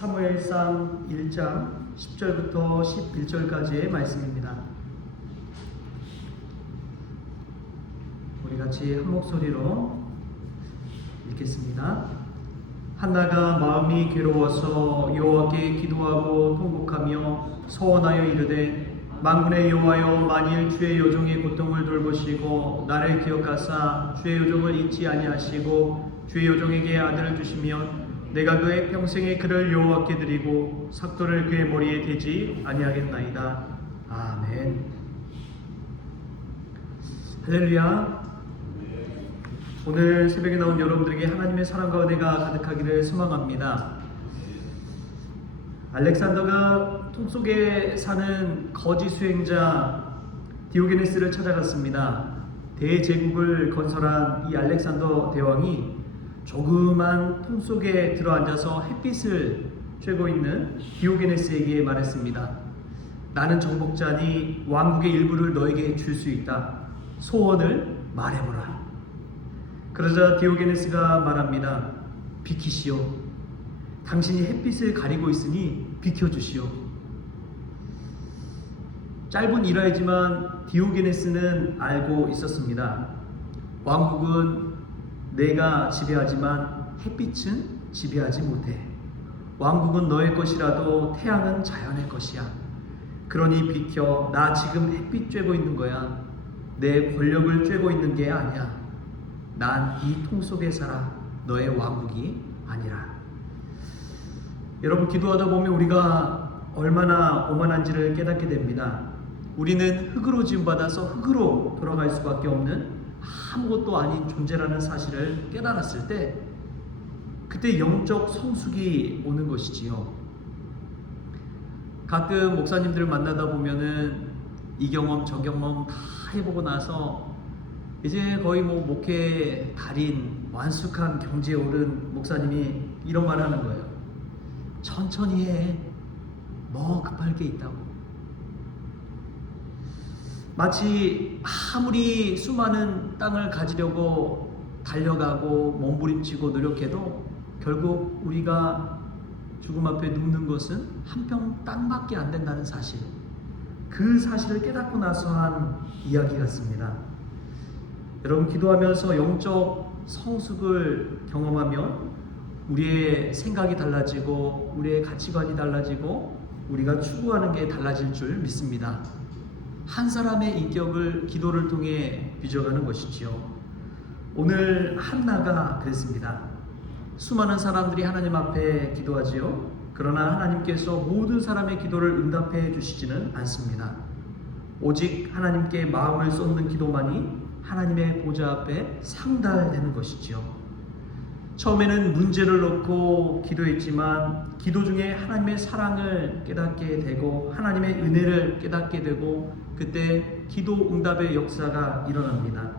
사무엘상 1장 10절부터 11절까지의 말씀입니다. 우리 같이 한 목소리로 읽겠습니다. 한나가 마음이 괴로워서 여호와께 기도하고 통곡하며 소원하여 이르되 만군의 여호와여, 만일 주의 요종의 고통을 돌보시고 나를 기억하사 주의 요종을 잊지 아니하시고 주의 요종에게 아들을 주시면 내가 그의 평생에 그를 여호와께 드리고 삭도를 그의 머리에 대지 아니하겠나이다. 아멘. 할렐루야. 오늘 새벽에 나온 여러분들에게 하나님의 사랑과 은혜가 가득하기를 소망합니다. 알렉산더가 통 속에 사는 거지 수행자 디오게네스를 찾아갔습니다. 대제국을 건설한 이 알렉산더 대왕이 조그만 통 속에 들어앉아서 햇빛을 쬐고 있는 디오게네스에게 말했습니다. 나는 정복자니 왕국의 일부를 너에게 줄 수 있다. 소원을 말해보라. 그러자 디오게네스가 말합니다. 비키시오. 당신이 햇빛을 가리고 있으니 비켜주시오. 짧은 일화이지만 디오게네스는 알고 있었습니다. 왕국은 내가 지배하지만 햇빛은 지배하지 못해. 왕국은 너의 것이라도 태양은 자연의 것이야. 그러니 비켜. 나 지금 햇빛 쬐고 있는 거야. 내 권력을 쬐고 있는 게 아니야. 난 이 통 속에 살아. 너의 왕국이 아니라. 여러분, 기도하다 보면 우리가 얼마나 오만한지를 깨닫게 됩니다. 우리는 흙으로 지음받아서 흙으로 돌아갈 수밖에 없는 아무것도 아닌 존재라는 사실을 깨달았을 때 그때 영적 성숙이 오는 것이지요. 가끔 목사님들을 만나다 보면은 이 경험 저 경험 다 해보고 나서 이제 거의 목회 달인 완숙한 경지에 오른 목사님이 이런 말 하는 거예요. 천천히 해. 뭐 급할 게 있다고. 마치 아무리 수많은 땅을 가지려고 달려가고 몸부림치고 노력해도 결국 우리가 죽음 앞에 눕는 것은 한 평 땅밖에 안 된다는 사실, 그 사실을 깨닫고 나서 한 이야기 같습니다. 여러분, 기도하면서 영적 성숙을 경험하면 우리의 생각이 달라지고 우리의 가치관이 달라지고 우리가 추구하는 게 달라질 줄 믿습니다. 한 사람의 인격을 기도를 통해 빚어가는 것이지요. 오늘 한나가 그랬습니다. 수많은 사람들이 하나님 앞에 기도하지요. 그러나 하나님께서 모든 사람의 기도를 응답해 주시지는 않습니다. 오직 하나님께 마음을 쏟는 기도만이 하나님의 보좌 앞에 상달되는 것이지요. 처음에는 문제를 놓고 기도했지만 기도 중에 하나님의 사랑을 깨닫게 되고 하나님의 은혜를 깨닫게 되고 그때 기도 응답의 역사가 일어납니다.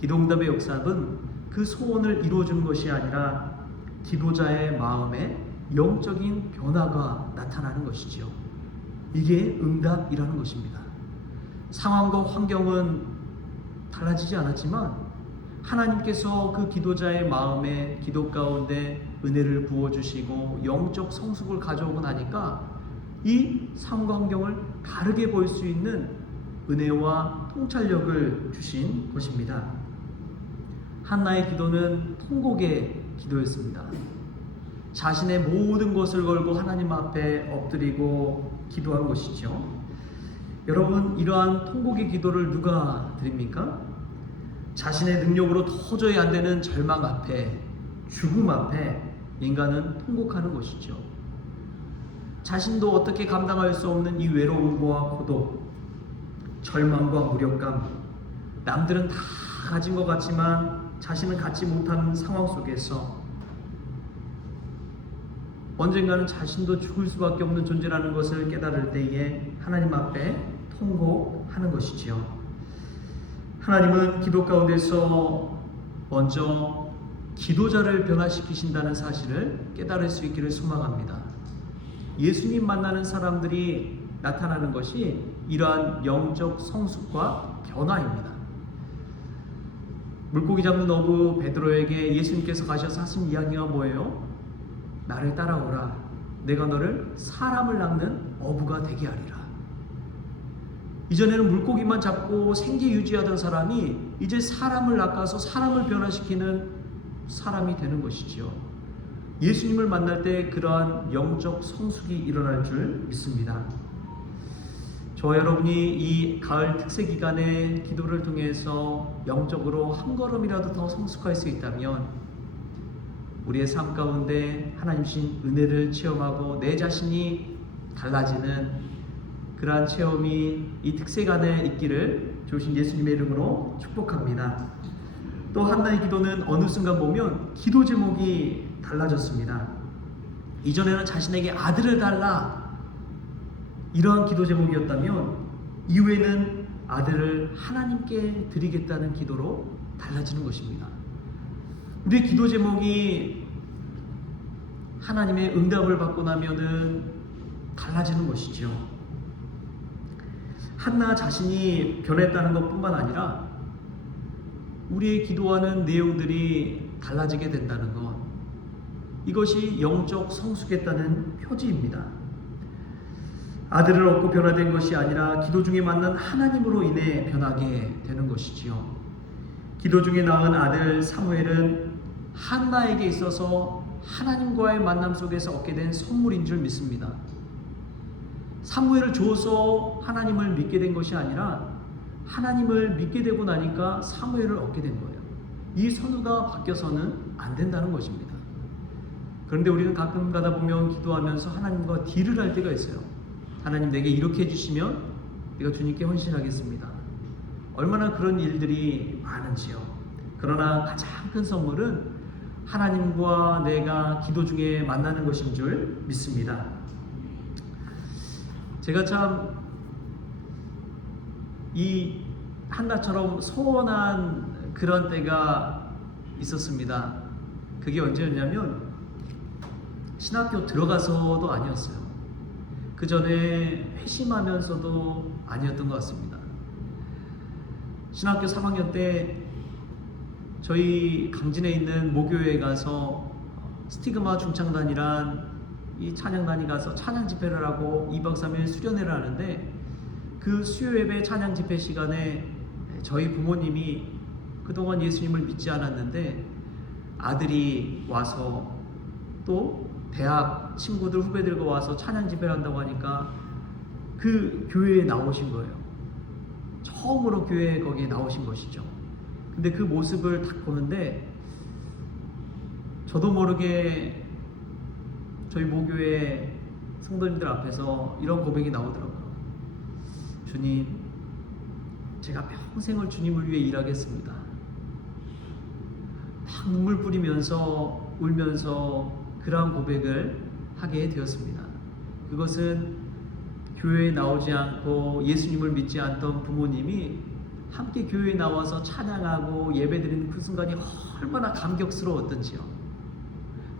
기도 응답의 역사는 그 소원을 이루어주는 것이 아니라 기도자의 마음에 영적인 변화가 나타나는 것이지요. 이게 응답이라는 것입니다. 상황과 환경은 달라지지 않았지만 하나님께서 그 기도자의 마음에 기도 가운데 은혜를 부어주시고 영적 성숙을 가져오고 나니까 이 상황과 환경을 다르게 볼 수 있는 은혜와 통찰력을 주신 것입니다. 한나의 기도는 통곡의 기도였습니다. 자신의 모든 것을 걸고 하나님 앞에 엎드리고 기도한 것이죠. 여러분, 이러한 통곡의 기도를 누가 드립니까? 자신의 능력으로 도저히 안 되는 절망 앞에, 죽음 앞에 인간은 통곡하는 것이죠. 자신도 어떻게 감당할 수 없는 이 외로움과 고독, 절망과 무력감, 남들은 다 가진 것 같지만 자신은 갖지 못하는 상황 속에서 언젠가는 자신도 죽을 수밖에 없는 존재라는 것을 깨달을 때에 하나님 앞에 통곡하는 것이지요. 하나님은 기도 가운데서 먼저 기도자를 변화시키신다는 사실을 깨달을 수 있기를 소망합니다. 예수님 만나는 사람들이 나타나는 것이 이러한 영적 성숙과 변화입니다. 물고기 잡는 어부 베드로에게 예수님께서 가셔서 하신 이야기가 뭐예요? 나를 따라오라. 내가 너를 사람을 낚는 어부가 되게 하리라. 이전에는 물고기만 잡고 생계 유지하던 사람이 이제 사람을 낚아서 사람을 변화시키는 사람이 되는 것이지요. 예수님을 만날 때 그러한 영적 성숙이 일어날 줄 믿습니다. 저와 여러분이 이 가을 특세 기간에 기도를 통해서 영적으로 한 걸음이라도 더 성숙할 수 있다면 우리의 삶 가운데 하나님 주신 은혜를 체험하고 내 자신이 달라지는 그러한 체험이 이 특세간에 있기를 주신 예수님의 이름으로 축복합니다. 또 한나의 기도는 어느 순간 보면 기도 제목이 달라졌습니다. 이전에는 자신에게 아들을 달라 이러한 기도 제목이었다면 이후에는 아들을 하나님께 드리겠다는 기도로 달라지는 것입니다. 우리의 기도 제목이 하나님의 응답을 받고 나면은 달라지는 것이죠. 한나 자신이 변했다는 것뿐만 아니라 우리의 기도하는 내용들이 달라지게 된다는 것, 이것이 영적 성숙했다는 표지입니다. 아들을 얻고 변화된 것이 아니라 기도 중에 만난 하나님으로 인해 변하게 되는 것이지요. 기도 중에 낳은 아들 사무엘은 한나에게 있어서 하나님과의 만남 속에서 얻게 된 선물인 줄 믿습니다. 사무엘을 줘서 하나님을 믿게 된 것이 아니라 하나님을 믿게 되고 나니까 사무엘을 얻게 된 거예요. 이 선우가 바뀌어서는 안 된다는 것입니다. 그런데 우리는 가끔 가다 보면 기도하면서 하나님과 딜을 할 때가 있어요. 하나님 내게 이렇게 해주시면 내가 주님께 헌신하겠습니다. 얼마나 그런 일들이 많은지요. 그러나 가장 큰 선물은 하나님과 내가 기도 중에 만나는 것인 줄 믿습니다. 제가 참 이 한나처럼 소원한 그런 때가 있었습니다. 그게 언제였냐면 신학교 들어가서도 아니었어요. 그 전에 회심하면서도 아니었던 것 같습니다. 신학교 3학년 때 저희 강진에 있는 모교회에 가서 스티그마 중창단이란 이 찬양단이 가서 찬양 집회를 하고 2박 3일 수련회를 하는데 그 수요예배 찬양 집회 시간에 저희 부모님이 그동안 예수님을 믿지 않았는데 아들이 와서 또 대학 친구들 후배들과 와서 찬양 집회를 한다고 하니까 그 교회에 나오신 거예요. 처음으로 교회에 거기에 나오신 것이죠. 근데 그 모습을 딱 보는데 저도 모르게 저희 모교회 성도님들 앞에서 이런 고백이 나오더라고요. 주님, 제가 평생을 주님을 위해 일하겠습니다. 막 눈물 뿌리면서 울면서 그러한 고백을 하게 되었습니다. 그것은 교회에 나오지 않고 예수님을 믿지 않던 부모님이 함께 교회에 나와서 찬양하고 예배드리는 그 순간이 얼마나 감격스러웠던지요.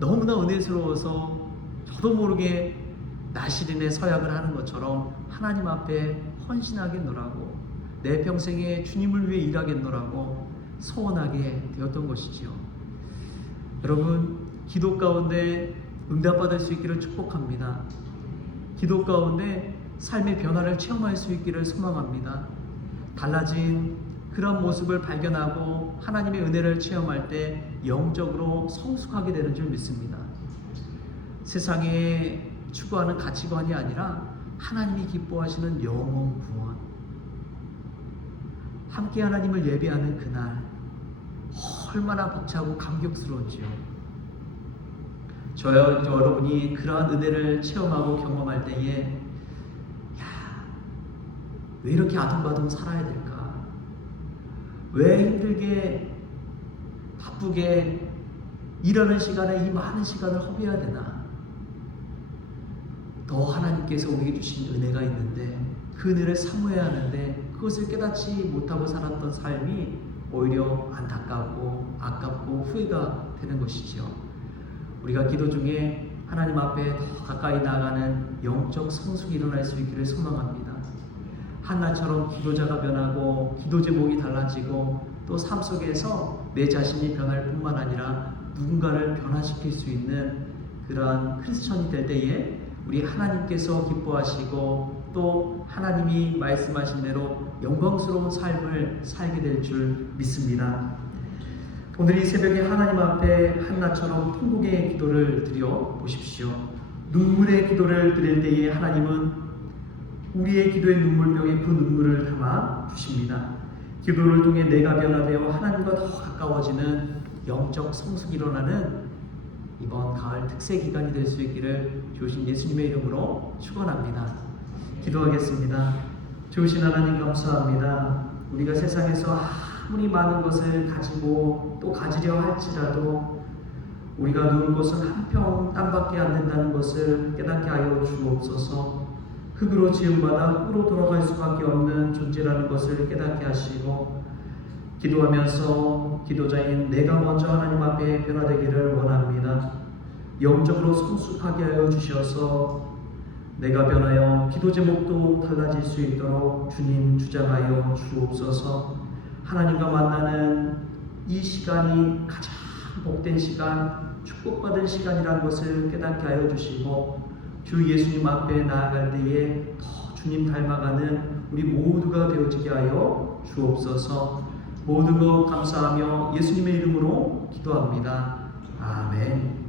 너무나 은혜스러워서 저도 모르게 나시린의 서약을 하는 것처럼 하나님 앞에 헌신하겠노라고, 내 평생에 주님을 위해 일하겠노라고 소원하게 되었던 것이지요. 여러분, 기도 가운데 응답받을 수 있기를 축복합니다. 기도 가운데 삶의 변화를 체험할 수 있기를 소망합니다. 달라진 그런 모습을 발견하고 하나님의 은혜를 체험할 때 영적으로 성숙하게 되는 줄 믿습니다. 세상에 추구하는 가치관이 아니라 하나님이 기뻐하시는 영원 구원, 함께 하나님을 예배하는 그날 얼마나 벅차고 감격스러운지요. 여러분이 그러한 은혜를 체험하고 경험할 때에 왜 이렇게 아둥바둥 살아야 될까? 왜 힘들게 바쁘게 일하는 시간에 이 많은 시간을 허비해야 되나? 더 하나님께서 우리에게 주신 은혜가 있는데 그 은혜를 사모해야 하는데 그것을 깨닫지 못하고 살았던 삶이 오히려 안타깝고 아깝고 후회가 되는 것이지요. 우리가 기도 중에 하나님 앞에 더 가까이 나아가는 영적 성숙이 일어날 수 있기를 소망합니다. 한나처럼 기도자가 변하고 기도 제목이 달라지고 또 삶 속에서 내 자신이 변할 뿐만 아니라 누군가를 변화시킬 수 있는 그러한 크리스천이 될 때에 우리 하나님께서 기뻐하시고 또 하나님이 말씀하신 대로 영광스러운 삶을 살게 될 줄 믿습니다. 오늘 이 새벽에 하나님 앞에 한나처럼 통곡의 기도를 드려 보십시오. 눈물의 기도를 드릴 때에 하나님은 우리의 기도의 눈물병에 그 눈물을 담아 주십니다. 기도를 통해 내가 변화되어 하나님과 더 가까워지는 영적 성숙이 일어나는 이번 가을 특세 기간이 될 수 있기를 주신 예수님의 이름으로 축원합니다. 기도하겠습니다. 주신 하나님 감사합니다. 우리가 세상에서 아무리 많은 것을 가지고 또 가지려 할지라도 우리가 누울 곳은 한 평 땅밖에 안 된다는 것을 깨닫게 하여 주옵소서. 흙으로 지음받아 흙으로 돌아갈 수밖에 없는 존재라는 것을 깨닫게 하시고 기도하면서 기도자인 내가 먼저 하나님 앞에 변화되기를 원합니다. 영적으로 성숙하게 하여 주셔서 내가 변하여 기도 제목도 달라질 수 있도록 주님 주장하여 주옵소서. 하나님과 만나는 이 시간이 가장 복된 시간, 축복받은 시간이라는 것을 깨닫게 하여 주시고 주 예수님 앞에 나아갈 때에 더 주님 닮아가는 우리 모두가 되어지게 하여 주옵소서. 모든 것 감사하며 예수님의 이름으로 기도합니다. 아멘.